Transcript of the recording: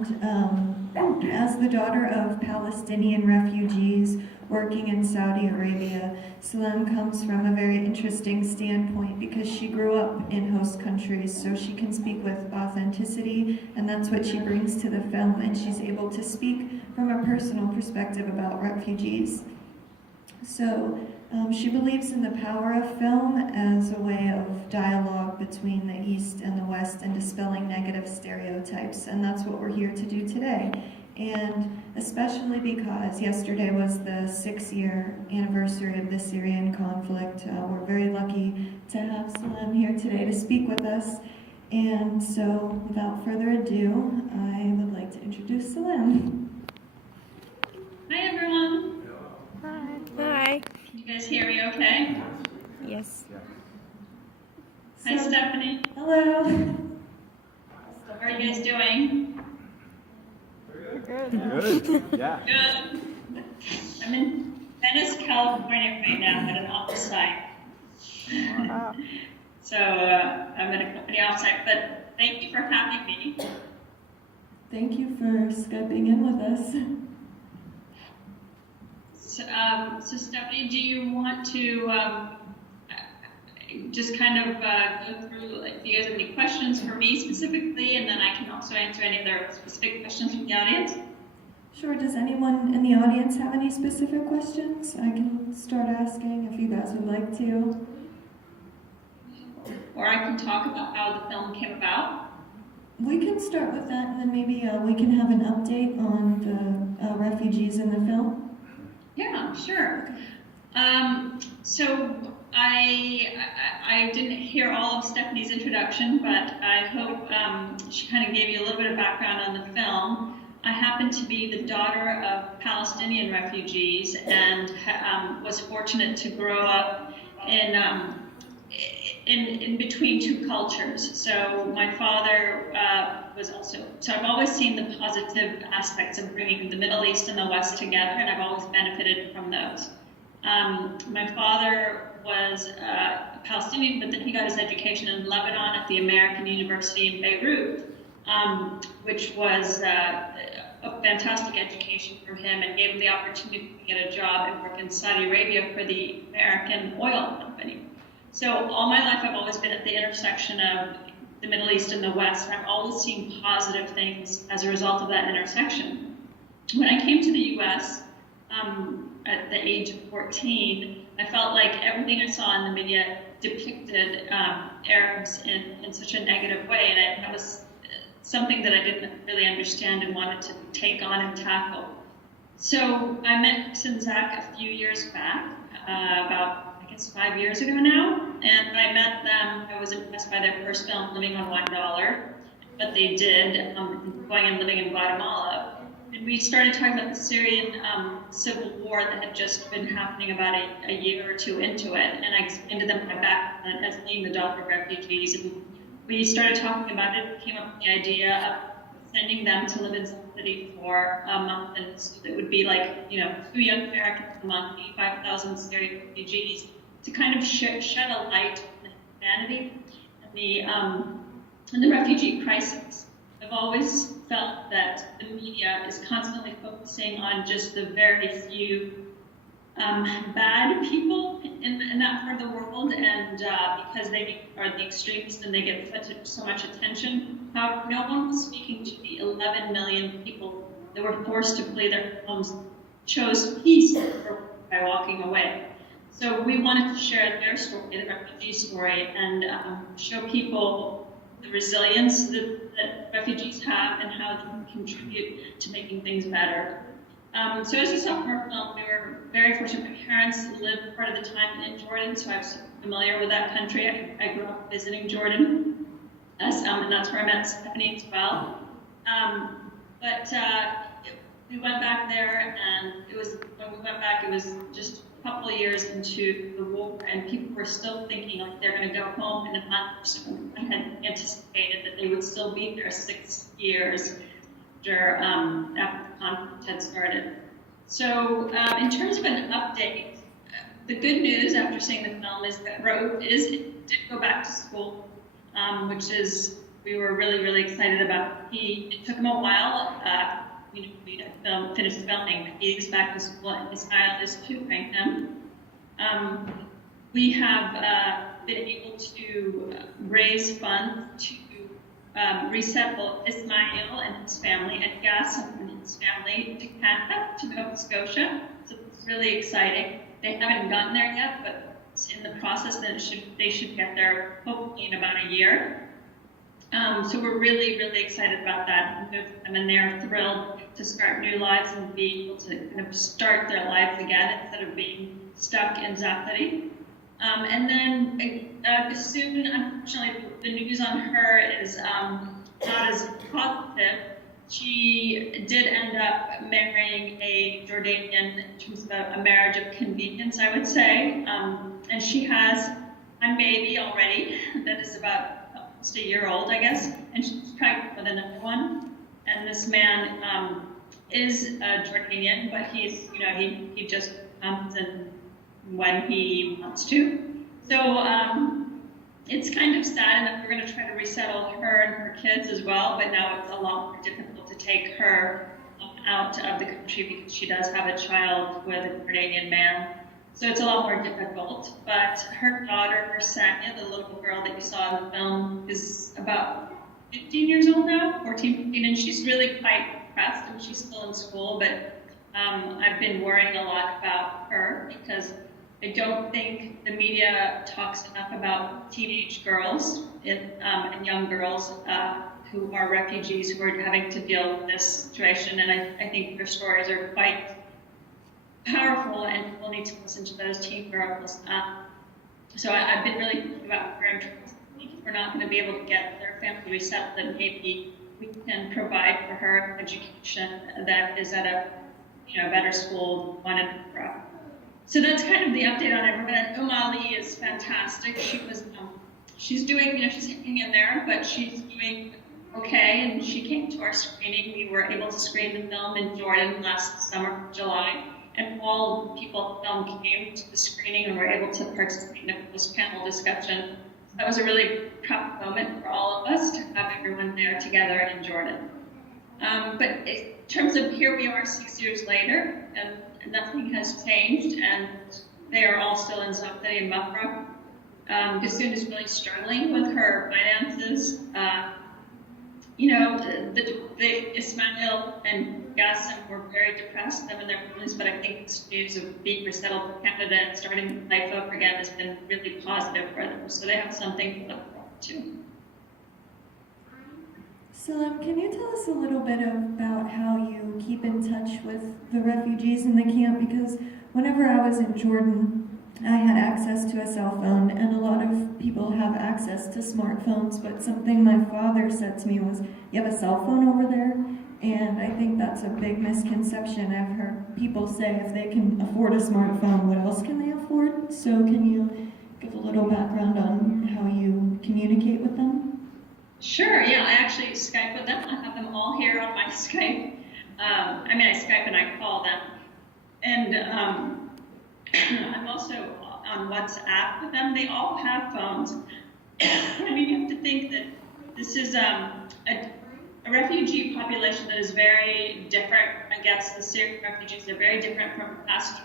And as the daughter of Palestinian refugees working in Saudi Arabia, Salam comes from a very interesting standpoint because she grew up in host countries, so she can speak with authenticity, and that's what she brings to the film, and she's able to speak from a personal perspective about refugees. So she believes in the power of film as a way of dialogue between the East and the West and dispelling negative stereotypes, and that's what we're here to do today. And especially because yesterday was the 6-year anniversary of the Syrian conflict, we're very lucky to have Salam here today to speak with us. And so, without further ado, I would like to introduce Salam. Hi everyone. Hi. Can you guys hear me okay? Yes. Hi Stephanie. Hello. How are you guys doing? Good. Yeah. Good. I'm in Venice, California right now at an offsite. Wow. So I'm at a company offsite, but thank you for having me. Thank you for Skyping in with us. So Stephanie, do you want to just kind of go through, like, do you guys have any questions for me specifically, and then I can also answer any other specific questions from the audience? Sure, does anyone in the audience have any specific questions? I can start asking if you guys would like to. Or I can talk about how the film came about. We can start with that, and then maybe we can have an update on the refugees in the film. Yeah, sure. So I didn't hear all of Stephanie's introduction, but I hope she kind of gave you a little bit of background on the film. I happen to be the daughter of Palestinian refugees and was fortunate to grow up in between two cultures. So my father was also, so I've always seen the positive aspects of bringing the Middle East and the West together, and I've always benefited from those. My father was Palestinian, but then he got his education in Lebanon at the American University in Beirut, which was a fantastic education for him and gave him the opportunity to get a job and work in Saudi Arabia for the American oil company. So all my life I've always been at the intersection of the Middle East and the West, and I've always seen positive things as a result of that intersection. When I came to the US at the age of 14, I felt like everything I saw in the media depicted Arabs in such a negative way, and that was something that I didn't really understand and wanted to take on and tackle. So I met Chris and Zach a few years back, about 5 years ago now, and when I met them, I was impressed by their first film, Living on $1, but they did, going and living in Guatemala. And we started talking about the Syrian civil war that had just been happening about a year or two into it, and I explained to them my background as being the daughter of refugees, and we started talking about it, came up with the idea of sending them to live in some city for a month, and so it would be like, 2 young Americans a month, 85,000 Syrian refugees, to kind of shed a light on the humanity and the refugee crisis. I've always felt that the media is constantly focusing on just the very few bad people in that part of the world, and because they are the extremists and they get so much attention. However, no one was speaking to the 11 million people that were forced to flee their homes, chose peace by walking away. So we wanted to share their story, the refugee story, and show people the resilience that refugees have and how they can contribute to making things better. So as you saw from our film, we were very fortunate. My parents lived part of the time in Jordan, so I was familiar with that country. I grew up visiting Jordan, and that's where I met Stephanie as well. But we went back there, and when we went back, it was just a couple of years into the war, and people were still thinking like they're going to go home in a month or so. I had anticipated that they would still be there 6 years after the conflict had started. So in terms of an update, the good news after seeing the film is that Rose did go back to school, which is we were really, really excited about. It took him a while. We finished filming. He's back to school, and his child is tutoring him. We have been able to raise funds to resettle Ismail and his family and Gas and his family to Canada, to Nova Scotia. So it's really exciting. They haven't gotten there yet, but it's in the process. That they should get there hopefully in about a year. So we're really, really excited about that. And they're thrilled to start new lives and be able to kind of start their lives again instead of being stuck in Zathari. And then soon, unfortunately, the news on her is not as positive. She did end up marrying a Jordanian in terms of a marriage of convenience, I would say. And she has a baby already that is about almost a year old, I guess, and she's pregnant with another one. And this man is Jordanian, but he's, he just comes and when he wants to. So it's kind of sad, and we're going to try to resettle her and her kids as well, but now it's a lot more difficult to take her out of the country because she does have a child with a Jordanian man. So it's a lot more difficult. But her daughter, Sanya, the little girl that you saw in the film, is about 15 years old now, 14, 15, and she's really quite depressed, and she's still in school, but I've been worrying a lot about her because I don't think the media talks enough about teenage girls and young girls who are refugees who are having to deal with this situation, and I think their stories are quite powerful, and people need to listen to those teen girls. So I've been really thinking about her in terms of if we're not going to be able to get their family resettled, then maybe we can provide for her education that is at a better school, one in Accra. So that's kind of the update on everyone. And Ali is fantastic. She's doing, she's hanging in there, but she's doing okay. And she came to our screening. We were able to screen the film in Jordan last summer, July. And all people at the film came to the screening and were able to participate in this panel discussion. So that was a really proud moment for all of us to have everyone there together in Jordan. But in terms of here we are 6 years later, and nothing has changed, and they are all still in Zathari and Mafra. Gasoon is really struggling with her finances. The Ismail and Gassim were very depressed, them and their families, but I think this news of being resettled to Canada and starting life over again has been really positive for them. So they have something to look forward to. Salam, can you tell us a little bit about how you keep in touch with the refugees in the camp? Because whenever I was in Jordan, I had access to a cell phone, and a lot of people have access to smartphones, but something my father said to me was, you have a cell phone over there? And I think that's a big misconception. I've heard people say if they can afford a smartphone, what else can they afford? So can you give a little background on how you communicate with them? Sure, yeah, I actually Skype with them. I have them all here on my Skype. I Skype and I call them. And I'm also on WhatsApp with them. They all have phones. You have to think that this is a refugee population that is very different. I guess the Syrian refugees are very different from past